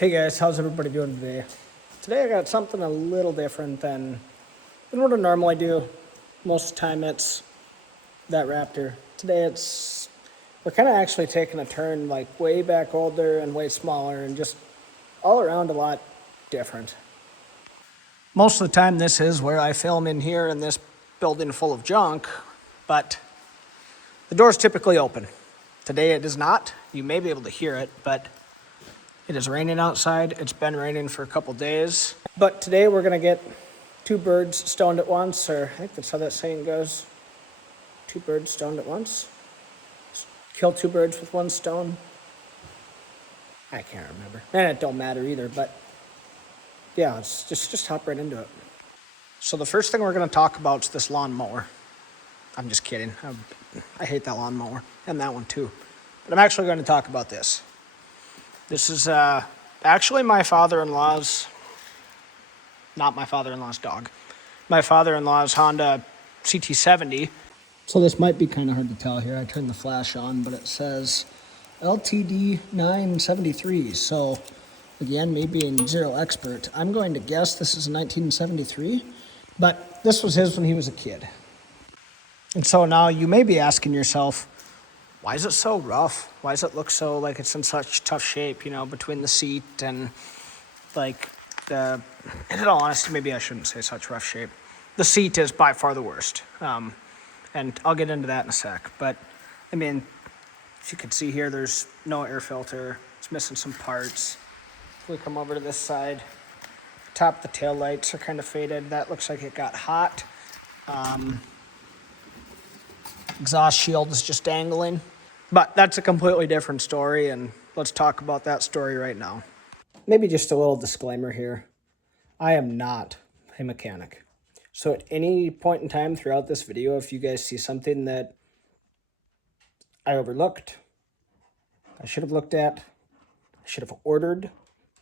Hey guys, how's everybody doing today? Today I got something a little different than what I normally do. Most of the time it's that Raptor. Today we're kind of actually taking a turn like way back older and way smaller and just all around a lot different. Most of the time this is where I film in here in this building full of junk, but the door's typically open. Today it is not. You may be able to hear it, but it is raining outside. It's been raining for a couple days. But today we're gonna get two birds stoned at once, or I think that's how that saying goes. Two birds stoned at once. Kill two birds with one stone. I can't remember. And it don't matter either, but yeah, let's just hop right into it. So the first thing we're gonna talk about is this lawnmower. I'm just kidding. I hate that lawnmower, and that one too. But I'm actually gonna talk about this. This is actually my father-in-law's, not my father-in-law's dog, my father-in-law's Honda CT70. So this might be kind of hard to tell here. I turned the flash on, but it says LTD 973. So again, me being zero expert, I'm going to guess this is a 1973, but this was his when he was a kid. And so now you may be asking yourself, why is it so rough? Why does it look so like it's in such tough shape, you know, between the seat and like in all honesty, maybe I shouldn't say such rough shape. The seat is by far the worst. And I'll get into that in a sec. But I mean, if you can see here, there's no air filter. It's missing some parts. If we come over to this side, top of the tail lights are kind of faded. That looks like it got hot. Exhaust shield is just dangling. But that's a completely different story, and let's talk about that story right now. Maybe just a little disclaimer here. I am not a mechanic. So at any point in time throughout this video, if you guys see something that I overlooked, I should have looked at, I should have ordered,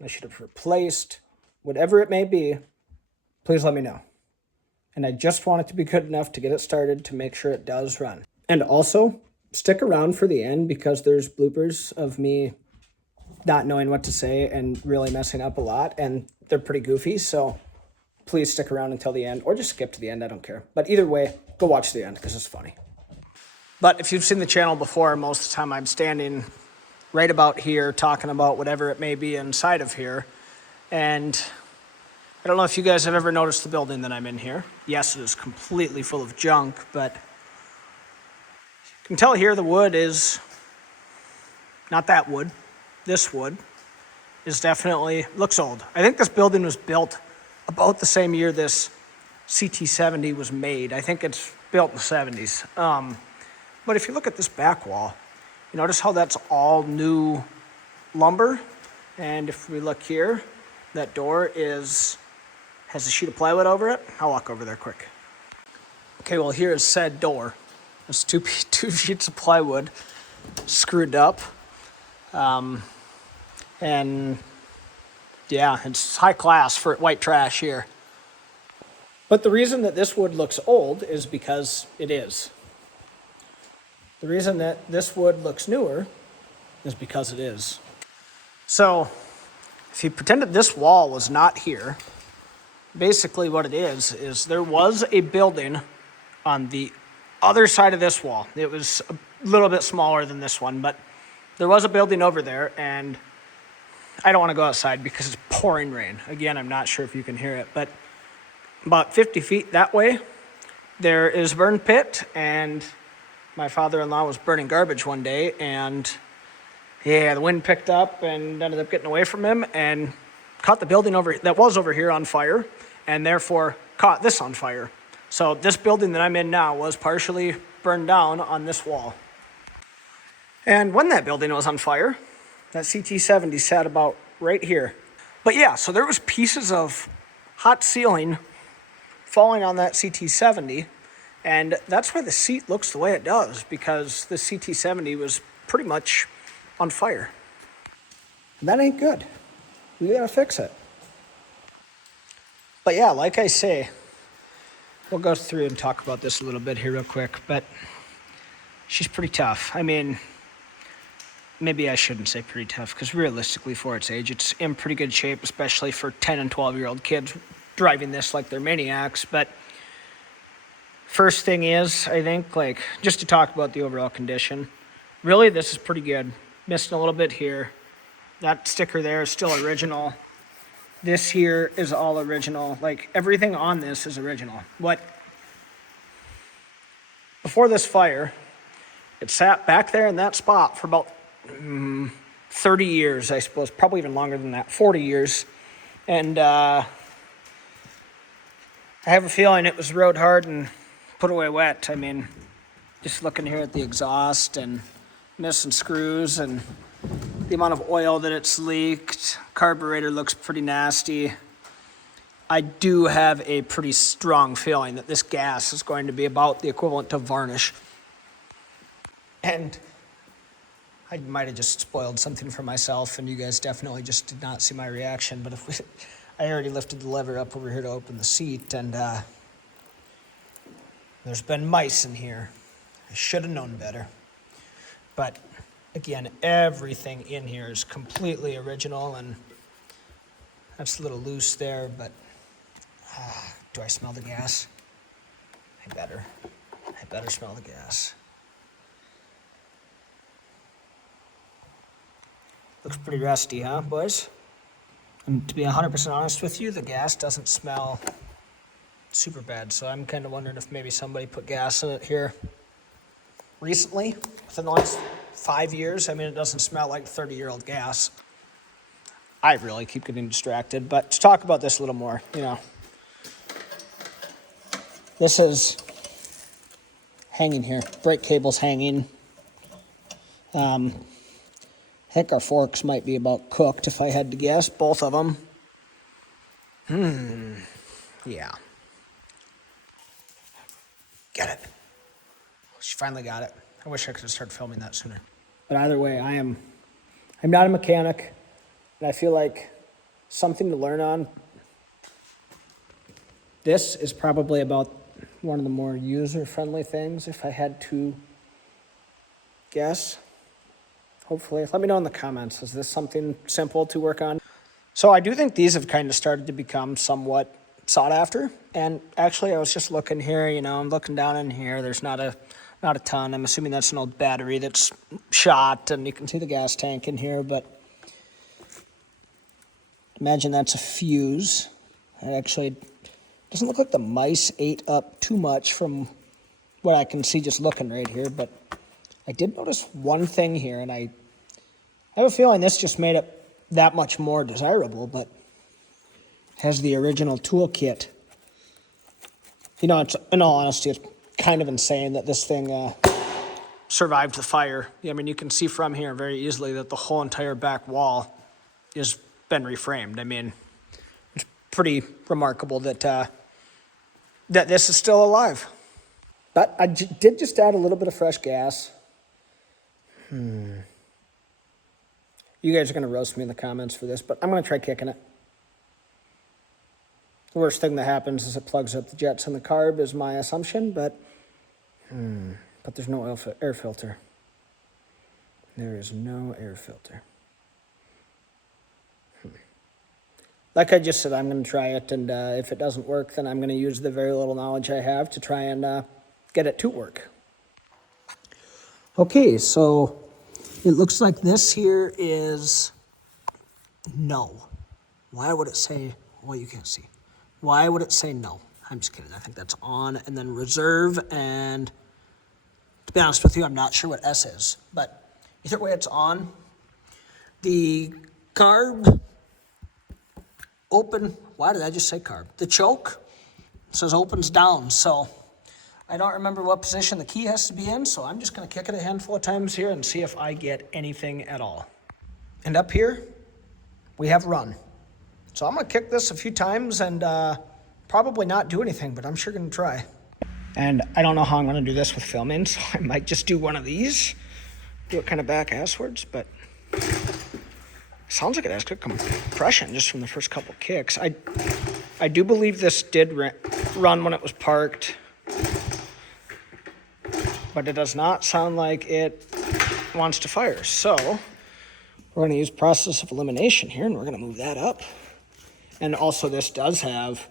I should have replaced, whatever it may be, please let me know. And I just want it to be good enough to get it started to make sure it does run. And also, stick around for the end because there's bloopers of me not knowing what to say and really messing up a lot, and they're pretty goofy, so please stick around until the end, or just skip to the end, I don't care. But either way, go watch the end because it's funny. But if you've seen the channel before, most of the time I'm standing right about here talking about whatever it may be inside of here, and I don't know if you guys have ever noticed the building that I'm in here. Yes, it is completely full of junk, but you can tell here the wood is not that wood. This wood is definitely, looks old. I think this building was built about the same year this CT70 was made. I think it's built in the 70s. But if you look at this back wall, you notice how that's all new lumber. And if we look here, that door has a sheet of plywood over it. I'll walk over there quick. Okay, well here is said door. There's two sheets of plywood screwed up. And yeah, it's high class for white trash here. But the reason that this wood looks old is because it is. The reason that this wood looks newer is because it is. So if you pretend that this wall was not here, basically what it is there was a building on the other side of this wall. It was a little bit smaller than this one, but there was a building over there, and I don't want to go outside because it's pouring rain. Again, I'm not sure if you can hear it, but about 50 feet that way, there is a burn pit, and my father-in-law was burning garbage one day, and yeah, the wind picked up and ended up getting away from him and caught the building that was over here on fire, and therefore caught this on fire. So this building that I'm in now was partially burned down on this wall. And when that building was on fire, that CT70 sat about right here. But yeah, so there was pieces of hot ceiling falling on that CT70, and that's why the seat looks the way it does, because the CT70 was pretty much on fire. And that ain't good. We gotta fix it. But yeah, like I say, we'll go through and talk about this a little bit here real quick, but she's pretty tough. I mean, maybe I shouldn't say pretty tough, because realistically for its age, it's in pretty good shape, especially for 10 and 12-year-old kids driving this like they're maniacs. But first thing is, I think, like, just to talk about the overall condition, really this is pretty good. Missing a little bit here. That sticker there is still original. This here is all original. Like, everything on this is original. Before this fire, it sat back there in that spot for about 30 years, I suppose, probably even longer than that, 40 years. And I have a feeling it was rode hard and put away wet. I mean, just looking here at the exhaust and missing screws and the amount of oil that it's leaked. Carburetor looks pretty nasty. I do have a pretty strong feeling that this gas is going to be about the equivalent to varnish. And I might have just spoiled something for myself, and you guys definitely just did not see my reaction. But I already lifted the lever up over here to open the seat, and there's been mice in here. I should have known better. But again, everything in here is completely original, and that's a little loose there, but do I smell the gas? I better smell the gas. Looks pretty rusty, huh, boys? And to be 100% honest with you, the gas doesn't smell super bad, so I'm kind of wondering if maybe somebody put gas in it here recently, within the last 5 years. I mean, it doesn't smell like 30-year-old gas. I really keep getting distracted, but to talk about this a little more, this is hanging here. Brake cable's hanging. I think our forks might be about cooked, if I had to guess. Both of them. Yeah. Get it. She finally got it. I wish I could have started filming that sooner. But either way, I'm not a mechanic, and I feel like something to learn on. This is probably about one of the more user-friendly things, if I had to guess. Hopefully. Let me know in the comments. Is this something simple to work on? So I do think these have kind of started to become somewhat sought after. And actually, I was just looking here, I'm looking down in here. There's not a ton. I'm assuming that's an old battery that's shot, and you can see the gas tank in here, but imagine that's a fuse. It actually doesn't look like the mice ate up too much from what I can see just looking right here, but I did notice one thing here, and I have a feeling this just made it that much more desirable, but it has the original toolkit. It's, in all honesty, it's kind of insane that this thing survived the fire. I mean, you can see from here very easily that the whole entire back wall has been reframed. I mean, it's pretty remarkable that that this is still alive. But I did just add a little bit of fresh gas. You guys are going to roast me in the comments for this, but I'm going to try kicking it. The worst thing that happens is it plugs up the jets and the carb, is my assumption, but there's no air filter. There is no air filter. Like I just said, I'm going to try it, and if it doesn't work, then I'm going to use the very little knowledge I have to try and get it to work. Okay, so it looks like this here is no. Why would it say, well, you can't see. Why would it say no? I'm just kidding. I think that's on, and then reserve, and to be honest with you, I'm not sure what S is, but either way it's on. The carb open, why did I just say carb? The choke says opens down, so I don't remember what position the key has to be in, so I'm just going to kick it a handful of times here and see if I get anything at all. And up here, we have run. So I'm going to kick this a few times and probably not do anything, but I'm sure going to try. And I don't know how I'm going to do this with filming, so I might just do one of these, do it kind of back-asswards, but sounds like it has good compression just from the first couple kicks. I do believe this did run when it was parked, but it does not sound like it wants to fire. So We're going to use process of elimination here, and we're going to move that up. And also this does have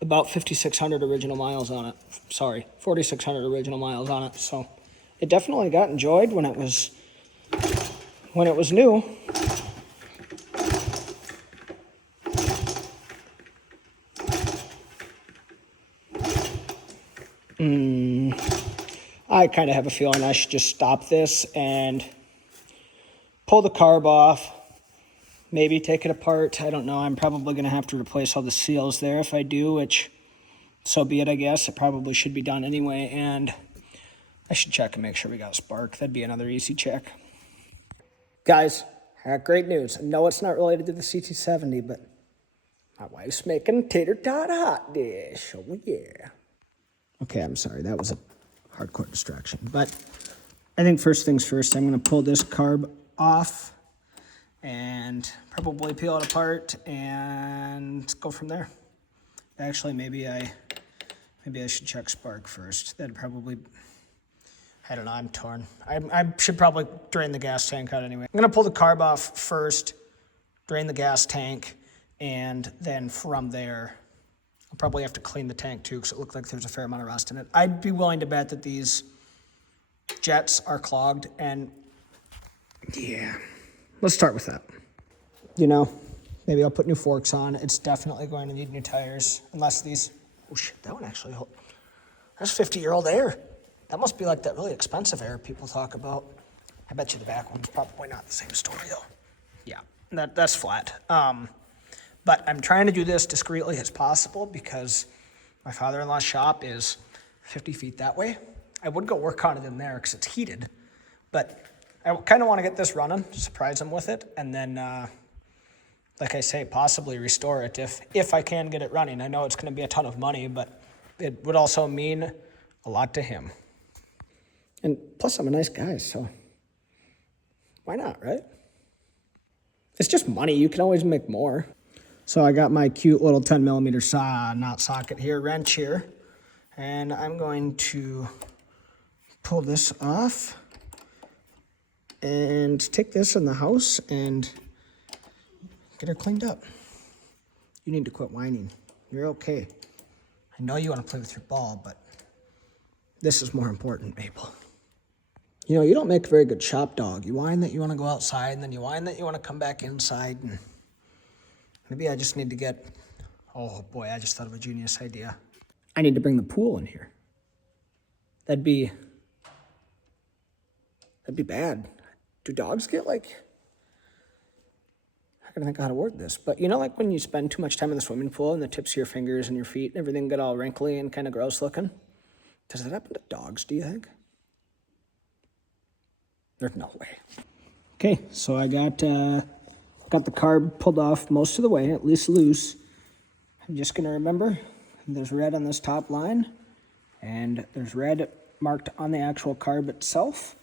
about 5,600 original miles on it. Sorry, 4,600 original miles on it. So it definitely got enjoyed when it was new. I kind of have a feeling I should just stop this and pull the carb off, maybe take it apart. I don't know. I'm probably going to have to replace all the seals there. If I do, which so be it, I guess. It probably should be done anyway. And I should check and make sure we got spark. That'd be another easy check. Guys, I got great news. I know it's not related to the CT70, but my wife's making tater tot hot dish. Oh, yeah. Okay, I'm sorry. That was a hardcore distraction. But I think first things first, I'm going to pull this carb off and probably peel it apart and go from there. Actually, maybe I should check spark first. That'd probably, I don't know, I'm torn. I should probably drain the gas tank out anyway. I'm going to pull the carb off first, drain the gas tank, and then from there, I'll probably have to clean the tank too because it looked like there's a fair amount of rust in it. I'd be willing to bet that these jets are clogged, and yeah, let's start with that. You know, maybe I'll put new forks on. It's definitely going to need new tires, unless these, oh shit, that one actually, that's 50-year-old air. That must be like that really expensive air people talk about. I bet you the back one's probably not the same story though. Yeah, that's flat. But I'm trying to do this discreetly as possible because my father-in-law's shop is 50 feet that way. I would go work on it in there because it's heated, but I kind of want to get this running, surprise him with it, and then, like I say, possibly restore it if I can get it running. I know it's going to be a ton of money, but it would also mean a lot to him. And plus, I'm a nice guy, so why not, right? It's just money. You can always make more. So I got my cute little 10mm saw knot socket here, wrench here, and I'm going to pull this off and take this in the house and get her cleaned up. You need to quit whining. You're okay. I know you want to play with your ball, but this is more important, Maple. You know, you don't make a very good shop dog. You whine that you want to go outside, and then you whine that you want to come back inside, and maybe I just need to get, oh boy, I just thought of a genius idea. I need to bring the pool in here. That'd be bad. Do dogs get like, I gotta think how to word this, but you know, like when you spend too much time in the swimming pool and the tips of your fingers and your feet and everything get all wrinkly and kind of gross looking? Does that happen to dogs, do you think? There's no way. Okay, so I got the carb pulled off most of the way, at least loose. I'm just gonna remember there's red on this top line and there's red marked on the actual carb itself.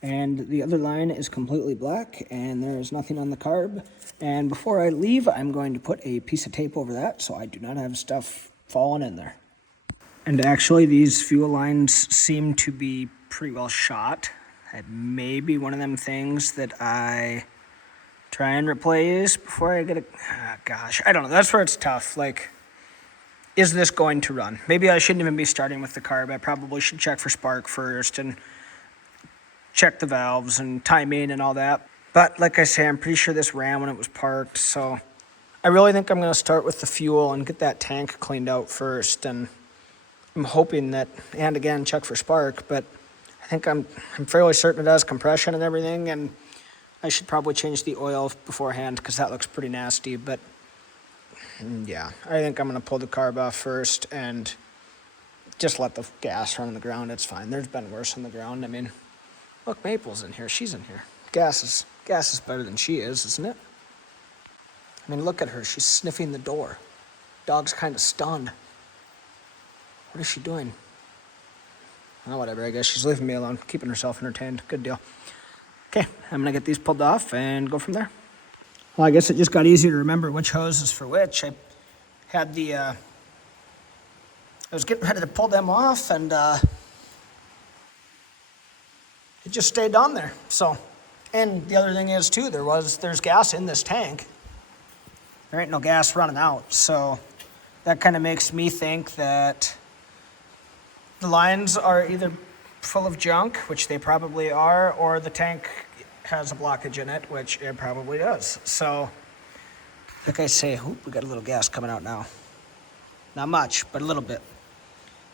And the other line is completely black and there is nothing on the carb. And before I leave, I'm going to put a piece of tape over that so I do not have stuff falling in there. And actually these fuel lines seem to be pretty well shot. That may be one of them things that I try and replace before I get it. Gosh, I don't know. That's where it's tough. Like, is this going to run? Maybe I shouldn't even be starting with the carb. I probably should check for spark first and check the valves and timing and all that. But like I say, I'm pretty sure this ran when it was parked. So I really think I'm going to start with the fuel and get that tank cleaned out first. And I'm hoping that, and again, check for spark. But I think I'm fairly certain it has compression and everything. And I should probably change the oil beforehand because that looks pretty nasty. But yeah, I think I'm going to pull the carb off first and just let the gas run on the ground. It's fine. There's been worse on the ground. I mean, look, Maple's in here. She's in here. Gas is better than she is, isn't it? I mean, look at her. She's sniffing the door. Dog's kind of stunned. What is she doing? Oh, whatever. I guess she's leaving me alone, keeping herself entertained. Good deal. Okay, I'm going to get these pulled off and go from there. Well, I guess it just got easier to remember which hose is for which. I had I was getting ready to pull them off, and it just stayed on there. So And the other thing is too, there's gas in this tank. There ain't no gas running out, so that kind of makes me think that the lines are either full of junk, which they probably are, or the tank has a blockage in it, which it probably does. So, like I say, we got a little gas coming out now. Not much, but a little bit.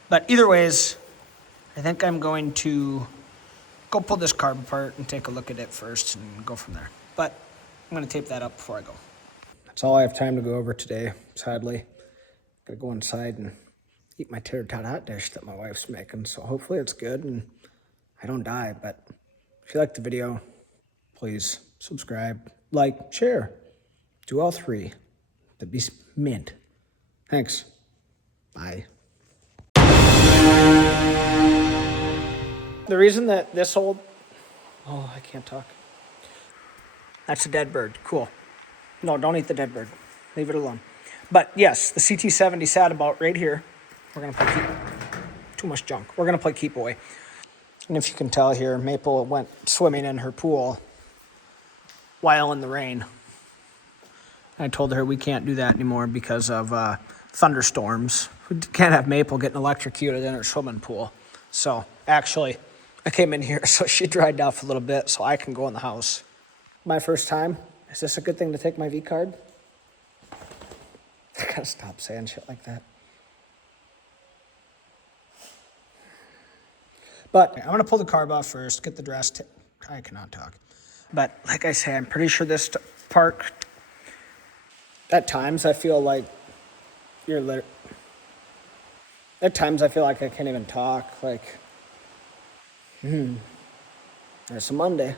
But either ways, I think I'm going to go pull this carb apart and take a look at it first and go from there. But I'm going to tape that up before I go. That's all I have time to go over today, sadly. Gotta go inside and eat my tater tot hot dish that my wife's making. So hopefully it's good and I don't die. But if you like the video, please subscribe, like, share. Do all three. That'd be mint. Thanks. Bye. The reason that this old... Oh, I can't talk. That's a dead bird. Cool. No, don't eat the dead bird. Leave it alone. But yes, the CT70 sat about right here. We're going to play keep. Too much junk. We're going to play keep away. And if you can tell here, Maple went swimming in her pool while in the rain. I told her we can't do that anymore because of thunderstorms. We can't have Maple getting electrocuted in her swimming pool. So actually, I came in here so she dried off a little bit so I can go in the house. My first time. Is this a good thing to take my V card? I gotta stop saying shit like that. But I'm gonna pull the carb off first, get the dress. I cannot talk. But like I say, I'm pretty sure this park, at times I feel like at times I feel like I can't even talk. Like, it's a Monday.